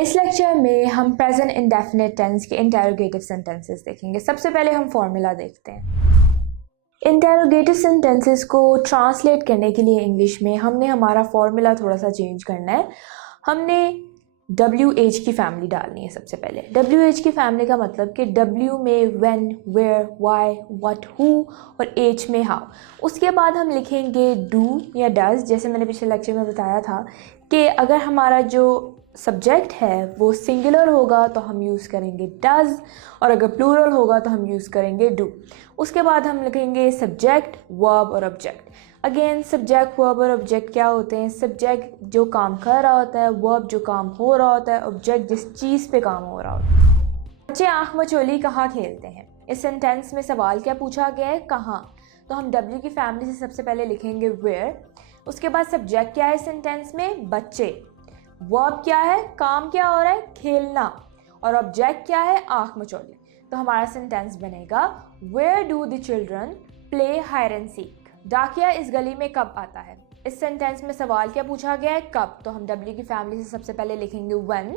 इस लेक्चर में हम प्रेजेंट इंडेफिनिट टेंस के इंटेरोगेटिव सेंटेंसेस देखेंगे। सबसे पहले हम फॉर्मूला देखते हैं। इंटेरोगेटिव सेंटेंसेस को ट्रांसलेट करने के लिए इंग्लिश में हमने हमारा फॉर्मूला थोड़ा सा चेंज करना है। हमने WH की फैमिली डालनी है। सबसे पहले WH की फैमिली का मतलब कि W में when, where, why, what, who और H में how। उसके बाद हम लिखेंगे do या does। जैसे मैंने पिछले लेक्चर में बताया था कि अगर हमारा जो सब्जेक्ट है वो सिंगुलर होगा तो हम यूज़ करेंगे does, और अगर प्लूरल होगा तो हम यूज़ करेंगे do। उसके बाद हम लिखेंगे सब्जेक्ट, वर्ब और ऑब्जेक्ट। अगेन सब्जेक्ट, वर्ब और ऑब्जेक्ट क्या होते हैं? सब्जेक्ट जो काम कर रहा होता है, वर्ब जो काम हो रहा होता है, ऑब्जेक्ट जिस चीज़ पे काम हो रहा होता है। बच्चे आँख मचोली कहाँ खेलते हैं? इस सेंटेंस में सवाल क्या पूछा गया है? कहाँ। तो हम W की फैमिली से सबसे पहले लिखेंगे where। उसके बाद सब्जेक्ट क्या है सेंटेंस में? बच्चे। वर्ब क्या है? काम क्या हो रहा है? खेलना। और ऑब्जेक्ट क्या है? आँख मचोली। तो हमारा सेंटेंस बनेगा Where do the children play hide and seek? डाकिया इस गली में कब आता है? इस सेंटेंस में सवाल क्या पूछा गया है? कब। तो हम W की फैमिली से सबसे पहले लिखेंगे when।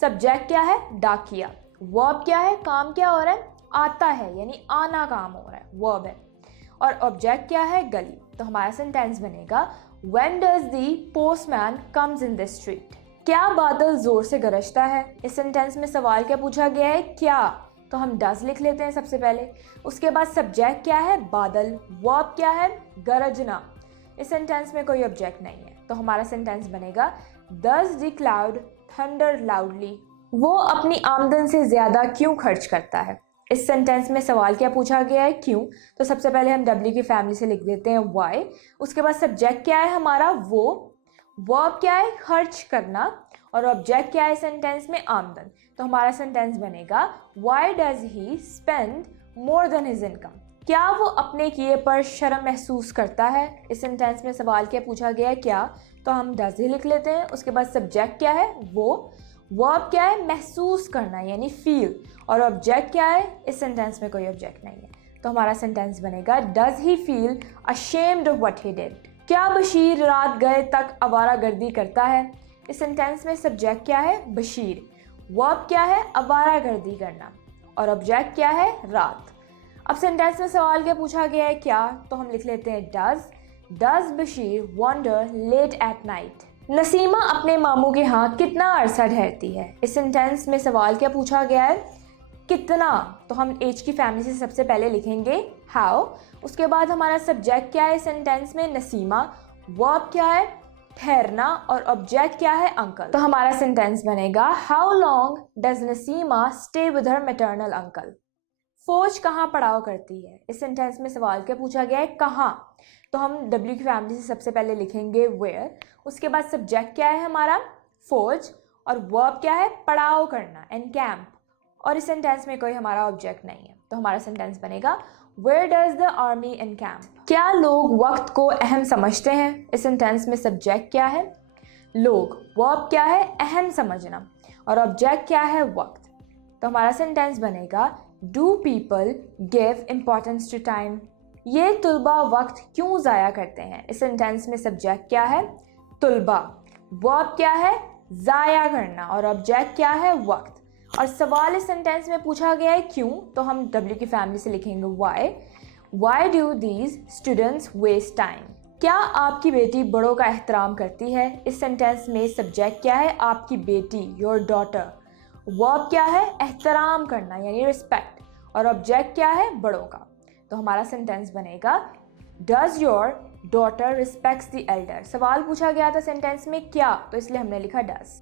सब्जेक्ट क्या है? डाकिया। वर्ब क्या है? काम क्या हो रहा है? आता है, यानी आना काम हो रहा है, वर्ब है। और ऑब्जेक्ट क्या है? गली। तो हमारा सेंटेंस बनेगा When does the postman comes in the street? क्या बादल जोर से गरजता है? इस सेंटेंस में सवाल क्या पूछा गया है? क्या। तो हम डज लिख लेते हैं सबसे पहले। उसके बाद सब्जेक्ट क्या है? बादल। वर्ब क्या है? गरजना। इस सेंटेंस में कोई ऑब्जेक्ट नहीं है, तो हमारा सेंटेंस बनेगा Does the cloud thunder loudly? वो अपनी आमदन से ज़्यादा क्यों खर्च करता है? इस सेंटेंस में सवाल क्या पूछा गया है? क्यों। तो सबसे पहले हम W की फैमिली से लिख देते हैं why। उसके बाद सब्जेक्ट क्या है हमारा? वो। वर्ब क्या है? खर्च करना। और ऑब्जेक्ट क्या है सेंटेंस में? आमदन। तो हमारा सेंटेंस बनेगा Why does he spend more than his income? क्या वो अपने किए पर शर्म महसूस करता है? इस सेंटेंस में सवाल क्या पूछा गया है? क्या। तो हम डज ही लिख लेते हैं। उसके बाद सब्जेक्ट क्या है? वो। वर्ब क्या है? महसूस करना, यानी फील। और ऑब्जेक्ट क्या है? इस सेंटेंस में कोई ऑब्जेक्ट नहीं है, तो हमारा सेंटेंस बनेगा Does he feel ashamed of what he did? क्या बशीर रात गए तक आवारागर्दी करता है? इस सेंटेंस में सब्जेक्ट क्या है? बशीर। वर्ब क्या है? आवारागर्दी करना। और ऑब्जेक्ट क्या है? रात। अब सेंटेंस में सवाल क्या पूछा गया है? क्या। तो हम लिख लेते हैं Does Bashir wander late at night? Naseema अपने मामू के यहाँ कितना अरसा ठहरती है? इस सेंटेंस में सवाल क्या पूछा गया है? कितना। तो हम H की फैमिली से सबसे पहले लिखेंगे how। उसके बाद हमारा सब्जेक्ट क्या है सेंटेंस में? नसीमा। वर्ब क्या है? ठहरना। और ऑब्जेक्ट क्या है? अंकल। तो हमारा सेंटेंस बनेगा How long does Naseema stay with her maternal uncle? फौज कहाँ पड़ाव करती है? इस सेंटेंस में सवाल क्या पूछा गया है? कहाँ। तो हम W की फैमिली से सबसे पहले लिखेंगे where। उसके बाद सब्जेक्ट क्या है हमारा? फौज। और वर्ब क्या है? पड़ाव करना, एनकैम्प। और इस सेंटेंस में कोई हमारा ऑब्जेक्ट नहीं है, तो हमारा सेंटेंस बनेगा Where does the army encamp? क्या लोग वक्त को अहम समझते हैं? इस सेंटेंस में सब्जेक्ट क्या है? लोग। वर्ब क्या है? अहम समझना। और ऑब्जेक्ट क्या है? वक्त। तो हमारा सेंटेंस बनेगा Do people give importance to time? ये तुलबा वक्त क्यों ज़ाया करते हैं? इस सेंटेंस में सब्जेक्ट क्या है? तुलबा। वर्ब क्या है? ज़ाया करना। और ऑब्जेक्ट क्या है? वक्त। और सवाल इस सेंटेंस में पूछा गया है क्यों, तो हम W की फैमिली से लिखेंगे why do these students waste time? क्या आपकी बेटी बड़ों का एहतराम करती है? इस सेंटेंस में सब्जेक्ट क्या है? आपकी बेटी, योर डॉटर। वर्ब क्या है? एहतराम करना, यानी रिस्पेक्ट। और ऑब्जेक्ट क्या है? बड़ों का। तो हमारा सेंटेंस बनेगा Does your daughter respects the elder? सवाल पूछा गया था सेंटेंस में क्या, तो इसलिए हमने लिखा does।